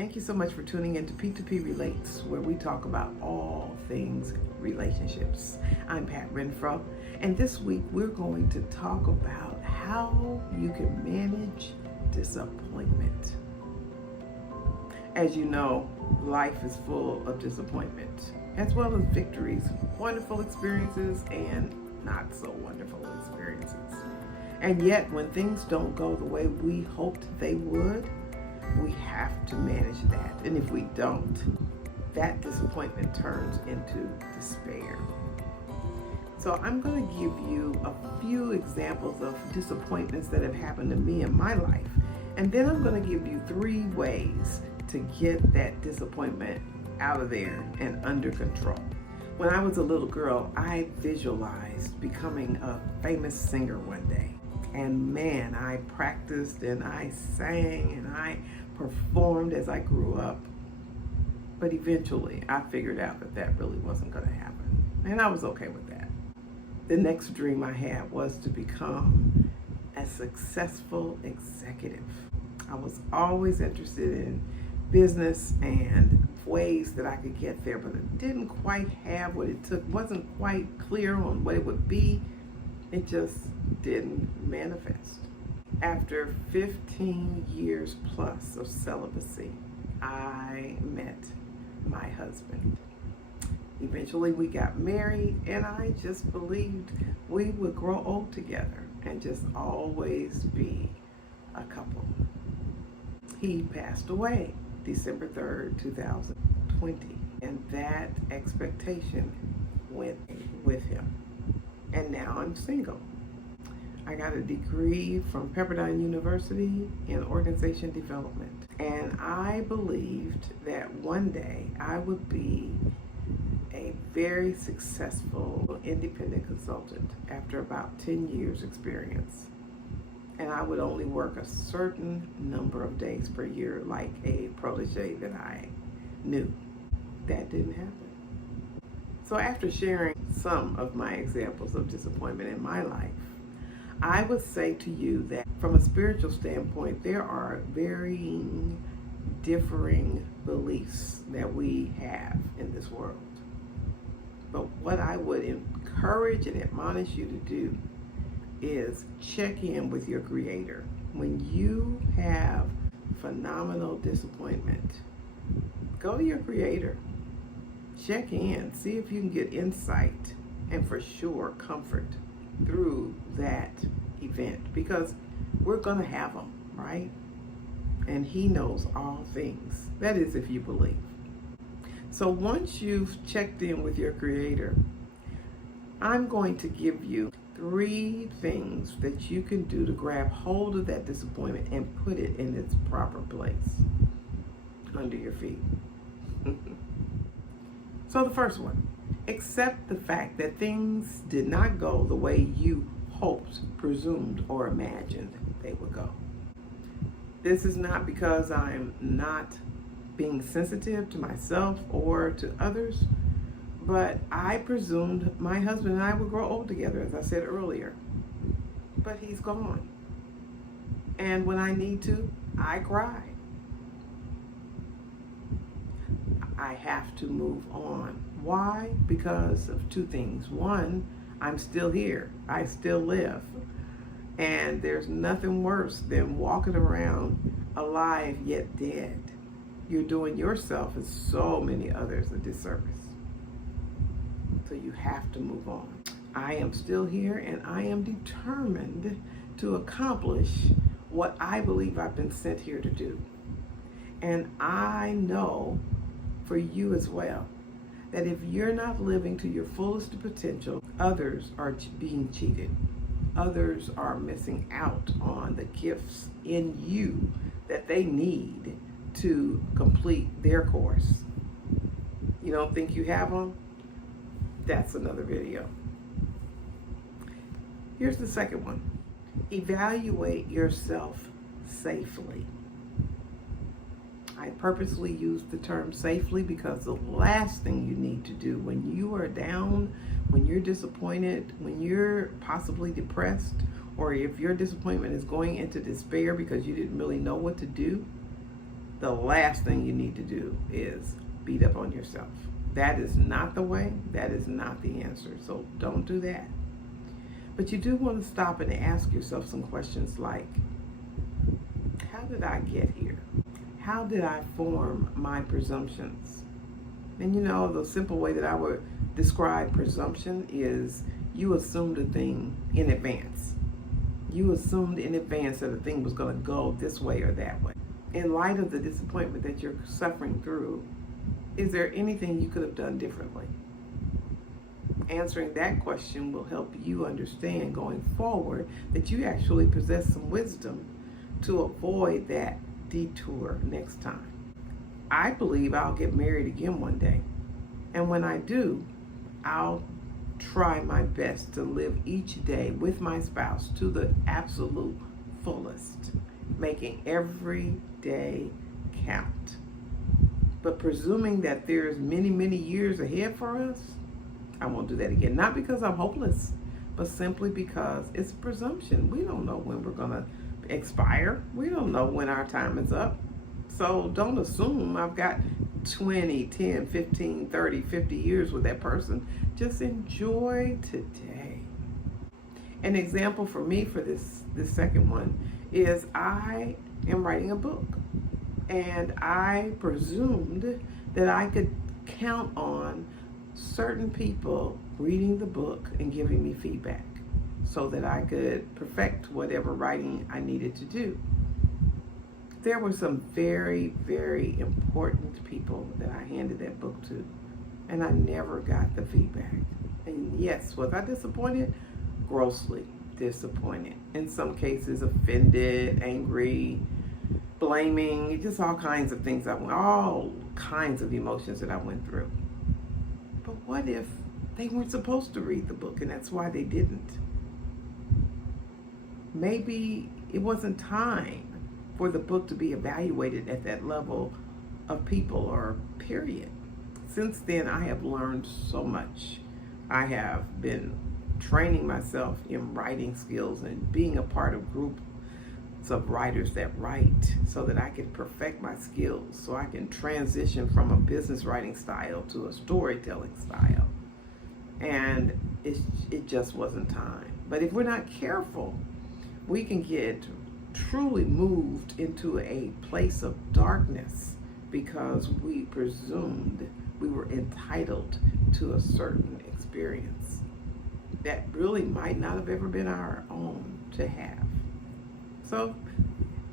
Thank you so much for tuning in to P2P Relates, where we talk about all things relationships. I'm Pat Renfro, and this week we're going to talk about how you can manage disappointment. As you know, life is full of disappointment, as well as victories, wonderful experiences, and not so wonderful experiences. And yet, when things don't go the way we hoped they would, we have to manage that. And if we don't, that disappointment turns into despair. So I'm going to give you a few examples of disappointments that have happened to me in my life. And then I'm going to give you 3 ways to get that disappointment out of there and under control. When I was a little girl, I visualized becoming a famous singer one day. And man, I practiced and I sang and I performed as I grew up. But eventually I figured out that that really wasn't going to happen. And I was okay with that. The next dream I had was to become a successful executive. I was always interested in business and ways that I could get there, but it didn't quite have what it took, wasn't quite clear on what it would be. It just didn't manifest. After 15 years plus of celibacy, I met my husband. Eventually we got married, and I just believed we would grow old together and just always be a couple. He passed away December 3rd, 2020, and that expectation went with him. And now I'm single. I got a degree from Pepperdine University in organization development. And I believed that one day I would be a very successful independent consultant after about 10 years experience. And I would only work a certain number of days per year like a protege that I knew. That didn't happen. So after sharing some of my examples of disappointment in my life, I would say to you that from a spiritual standpoint, there are varying, differing beliefs that we have in this world. But what I would encourage and admonish you to do is check in with your Creator. When you have phenomenal disappointment, go to your Creator. Check in, see if you can get insight and for sure comfort through that event, because we're going to have them, right? And He knows all things. That is, if you believe. So once you've checked in with your Creator, I'm going to give you 3 things that you can do to grab hold of that disappointment and put it in its proper place under your feet. So the first one, accept the fact that things did not go the way you hoped, presumed, or imagined they would go. This is not because I'm not being sensitive to myself or to others, but I presumed my husband and I would grow old together, as I said earlier. But he's gone. And when I need to, I cry. I have to move on. Why? Because of 2 things. One, I'm still here. I still live. And there's nothing worse than walking around alive yet dead. You're doing yourself and so many others a disservice. So you have to move on. I am still here, and I am determined to accomplish what I believe I've been sent here to do. And I know for you as well, that if you're not living to your fullest potential, others are being cheated. Others are missing out on the gifts in you that they need to complete their course. You don't think you have them? That's another video. Here's the second one. Evaluate yourself safely. I purposely use the term safely because the last thing you need to do when you are down, when you're disappointed, when you're possibly depressed, or if your disappointment is going into despair because you didn't really know what to do, the last thing you need to do is beat up on yourself. That is not the way. That is not the answer. So don't do that. But you do want to stop and ask yourself some questions like, how did I get here? How did I form my presumptions? And the simple way that I would describe presumption is you assumed a thing in advance. You assumed in advance that a thing was going to go this way or that way. In light of the disappointment that you're suffering through, is there anything you could have done differently? Answering that question will help you understand going forward that you actually possess some wisdom to avoid that detour next time. I believe I'll get married again one day. And when I do, I'll try my best to live each day with my spouse to the absolute fullest, making every day count. But presuming that there's many, many years ahead for us, I won't do that again. Not because I'm hopeless, but simply because it's a presumption. We don't know when we're going to expire. We don't know when our time is up. So don't assume I've got 20, 10, 15, 30, 50 years with that person. Just enjoy today. An example for me for this second one is I am writing a book. And I presumed that I could count on certain people reading the book and giving me feedback so that I could perfect whatever writing I needed to do. There were some very, very important people that I handed that book to, and I never got the feedback. And yes, was I disappointed? Grossly disappointed. In some cases, offended, angry, blaming, just all kinds of things. All kinds of emotions that I went through. But what if they weren't supposed to read the book and that's why they didn't? Maybe it wasn't time for the book to be evaluated at that level of people or period. Since then, I have learned so much. I have been training myself in writing skills and being a part of groups of writers that write so that I can perfect my skills, so I can transition from a business writing style to a storytelling style. And it just wasn't time. But if we're not careful, we can get truly moved into a place of darkness because we presumed we were entitled to a certain experience that really might not have ever been our own to have. So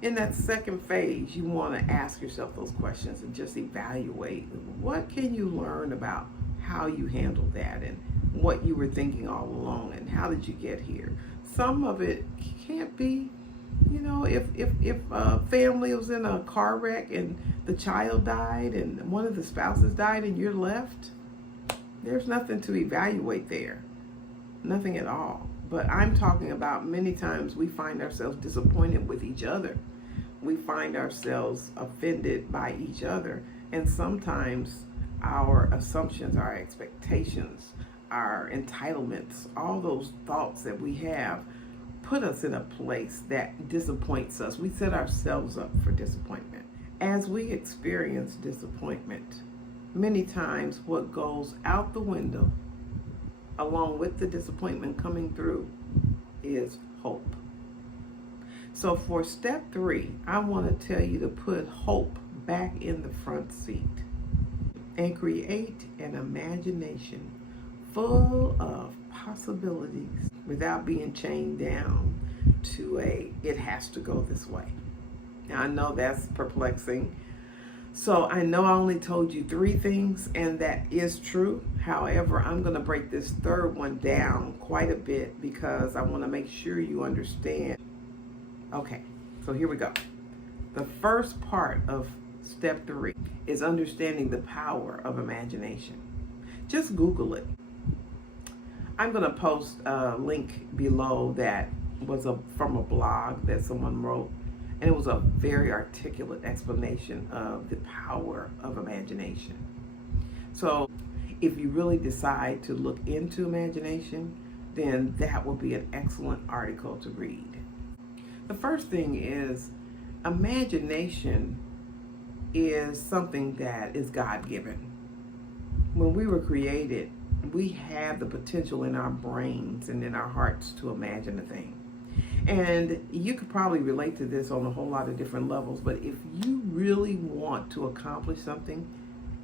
in that second phase, you want to ask yourself those questions and just evaluate what can you learn about how you handled that and what you were thinking all along and how did you get here. Some of it can't be, if a family was in a car wreck and the child died and one of the spouses died and you're left, there's nothing to evaluate there. Nothing at all. But I'm talking about many times we find ourselves disappointed with each other. We find ourselves offended by each other. And sometimes our assumptions, our expectations, our entitlements, all those thoughts that we have put us in a place that disappoints us. We set ourselves up for disappointment. As we experience disappointment, many times what goes out the window along with the disappointment coming through is hope. So for step 3, I want to tell you to put hope back in the front seat and create an imagination full of possibilities without being chained down to it has to go this way. Now I know that's perplexing. So I know I only told you 3 things, and that is true. However, I'm going to break this third one down quite a bit because I want to make sure you understand. Okay, so here we go. The first part of step 3 is understanding the power of imagination. Just Google it. I'm going to post a link below that was from a blog that someone wrote. And it was a very articulate explanation of the power of imagination. So if you really decide to look into imagination, then that will be an excellent article to read. The first thing is imagination is something that is God-given. When we were created, we have the potential in our brains and in our hearts to imagine a thing. And you could probably relate to this on a whole lot of different levels, but if you really want to accomplish something,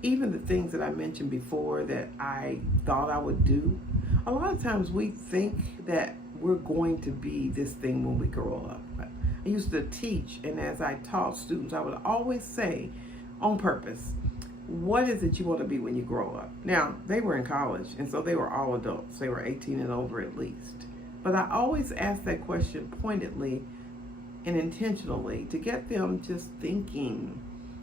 even the things that I mentioned before that I thought I would do, a lot of times we think that we're going to be this thing when we grow up. I used to teach, and as I taught students, I would always say, on purpose, what is it you want to be when you grow up? Now, they were in college, and so they were all adults. They were 18 and over at least. But I always asked that question pointedly and intentionally to get them just thinking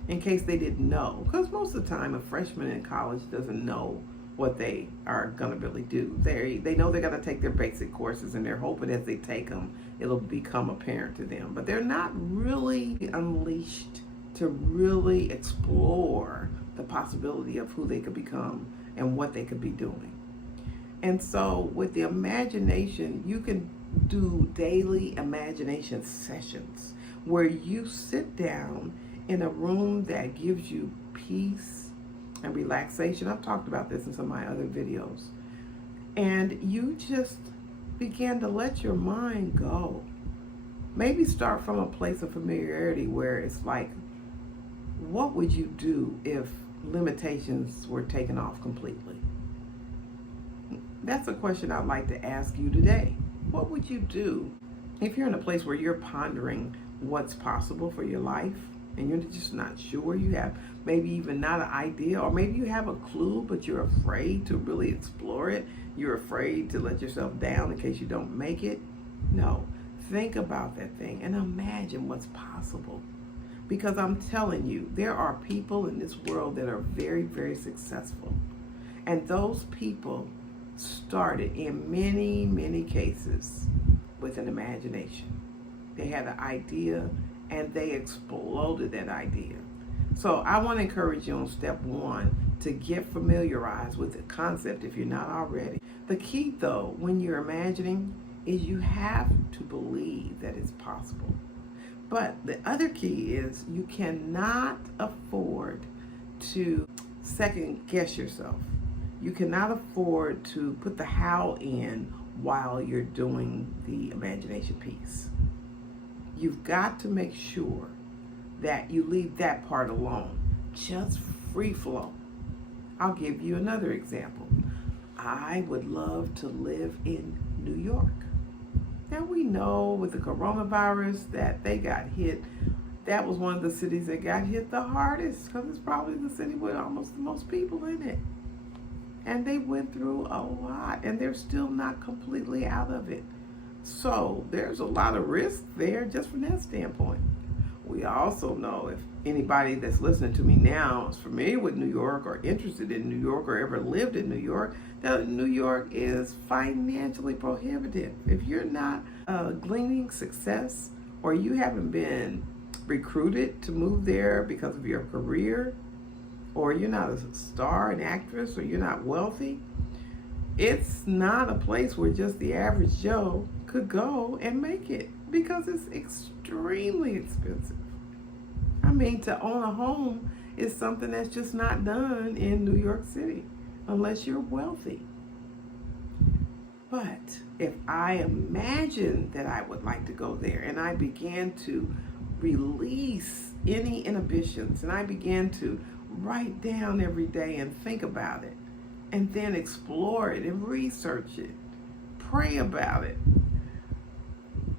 in case they didn't know. Because most of the time, a freshman in college doesn't know what they are going to really do. They know they got to take their basic courses, and they're hoping as they take them, it'll become apparent to them. But they're not really unleashed to really explore the possibility of who they could become and what they could be doing. And so with the imagination, you can do daily imagination sessions where you sit down in a room that gives you peace and relaxation. I've talked about this in some of my other videos. And you just begin to let your mind go. Maybe start from a place of familiarity where it's like, what would you do if limitations were taken off completely? That's a question I'd like to ask you today. What would you do if you're in a place where you're pondering what's possible for your life and you're just not sure? You have maybe even not an idea, or maybe you have a clue, but you're afraid to really explore it. You're afraid to let yourself down in case you don't make it. No, think about that thing and imagine what's possible. Because I'm telling you, there are people in this world that are very, very successful. And those people started in many, many cases with an imagination. They had an idea and they exploded that idea. So I want to encourage you on step one to get familiarized with the concept if you're not already. The key though, when you're imagining, is you have to believe that it's possible. But the other key is you cannot afford to second guess yourself. You cannot afford to put the how in while you're doing the imagination piece. You've got to make sure that you leave that part alone. Just free flow. I'll give you another example. I would love to live in New York. Now we know with the coronavirus that they got hit. That was one of the cities that got hit the hardest because it's probably the city with almost the most people in it. And they went through a lot and they're still not completely out of it. So there's a lot of risk there just from that standpoint. We also know, if anybody that's listening to me now is familiar with New York or interested in New York or ever lived in New York, that New York is financially prohibitive. If you're not gleaning success, or you haven't been recruited to move there because of your career, or you're not a star, an actress, or you're not wealthy, it's not a place where just the average Joe could go and make it, because it's extremely expensive. I mean, to own a home is something that's just not done in New York City unless you're wealthy. But if I imagine that I would like to go there and I began to release any inhibitions and I began to write down every day and think about it and then explore it and research it, pray about it,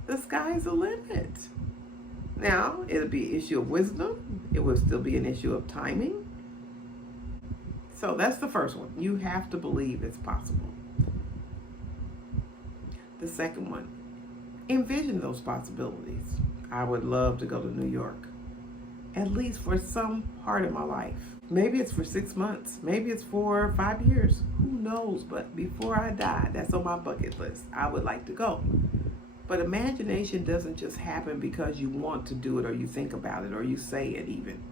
the sky's the limit. Now, it'll be an issue of wisdom. It will still be an issue of timing. So that's the first one. You have to believe it's possible. The second one, envision those possibilities. I would love to go to New York, at least for some part of my life. Maybe it's for 6 months. Maybe it's for 5 years. Who knows? But before I die, that's on my bucket list. I would like to go. But imagination doesn't just happen because you want to do it or you think about it or you say it even.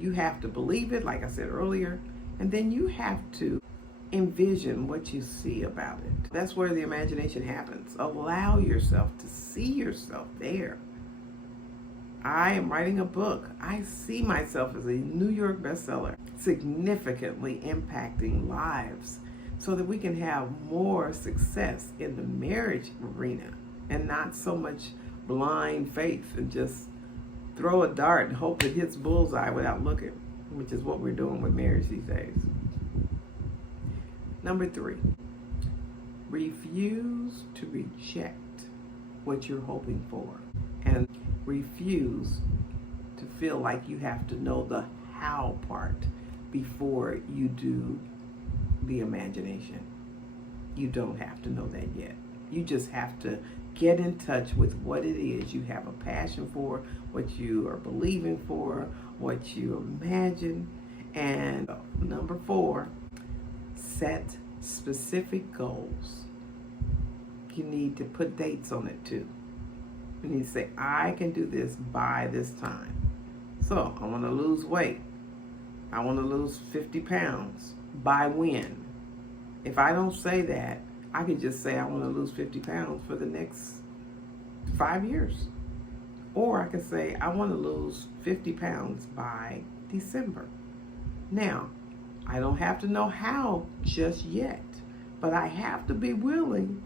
You have to believe it, like I said earlier, and then you have to envision what you see about it. That's where the imagination happens. Allow yourself to see yourself there. I am writing a book. I see myself as a New York bestseller, significantly impacting lives so that we can have more success in the marriage arena and not so much blind faith and just throw a dart and hope it hits bullseye without looking, which is what we're doing with marriage these days. Number 3, refuse to reject what you're hoping for, and refuse to feel like you have to know the how part before you do the imagination. You don't have to know that yet. You just have to get in touch with what it is you have a passion for, what you are believing for, what you imagine. And number 4, set specific goals. You need to put dates on it too. You need to say, I can do this by this time. So I want to lose weight. I want to lose 50 pounds. By when? If I don't say that, I could just say I want to lose 50 pounds for the next 5 years. Or I could say I want to lose 50 pounds by December. Now, I don't have to know how just yet, but I have to be willing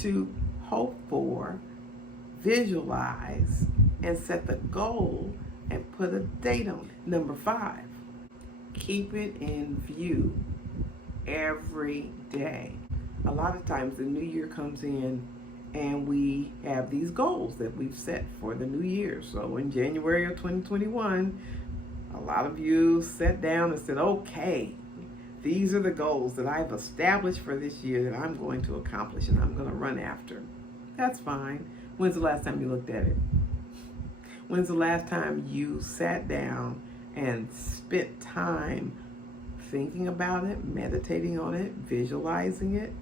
to hope for, visualize, and set the goal and put a date on it. Number 5, keep it in view every day. A lot of times the new year comes in and we have these goals that we've set for the new year. So in January of 2021, a lot of you sat down and said, okay, these are the goals that I've established for this year that I'm going to accomplish and I'm going to run after. That's fine. When's the last time you looked at it? When's the last time you sat down and spent time thinking about it, meditating on it, visualizing it,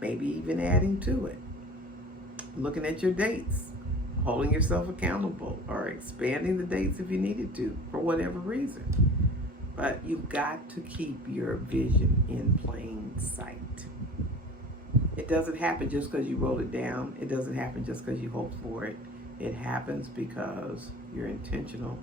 maybe even adding to it, looking at your dates, holding yourself accountable, or expanding the dates if you needed to for whatever reason. But you've got to keep your vision in plain sight. It doesn't happen just because you wrote it down. It doesn't happen just because you hoped for it. It happens because you're intentional.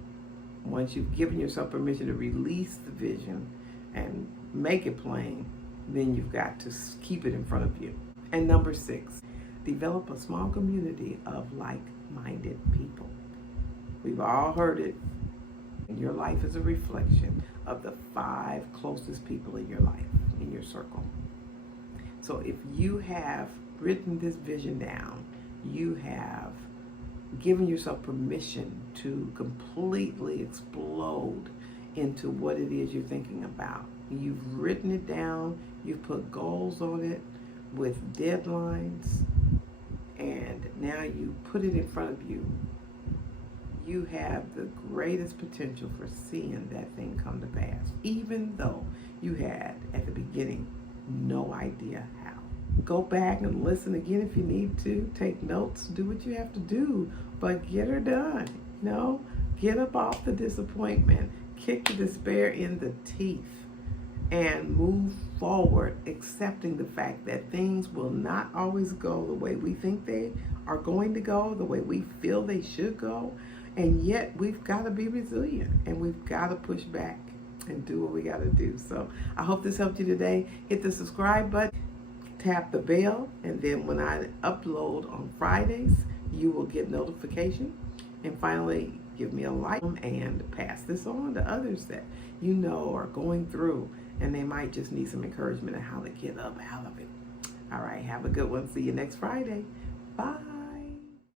Once you've given yourself permission to release the vision and make it plain, then you've got to keep it in front of you. And number 6, develop a small community of like-minded people. We've all heard it. Your life is a reflection of the 5 closest people in your life, in your circle. So if you have written this vision down, you have given yourself permission to completely explode into what it is you're thinking about. You've written it down, you've put goals on it with deadlines, and now you put it in front of you. You have the greatest potential for seeing that thing come to pass, even though you had at the beginning no idea how. Go back and listen again if you need to. Take notes, do what you have to do, but get her done. No, get up off the disappointment, kick the despair in the teeth, and move forward, accepting the fact that things will not always go the way we think they are going to go, the way we feel they should go. And yet we've got to be resilient and we've got to push back and do what we got to do. So I hope this helped you today. Hit the subscribe button, tap the bell, and then when I upload on Fridays, you will get notification. And finally, give me a like and pass this on to others that you know are going through and they might just need some encouragement on how to get up out of it. All right, have a good one. See you next Friday. Bye.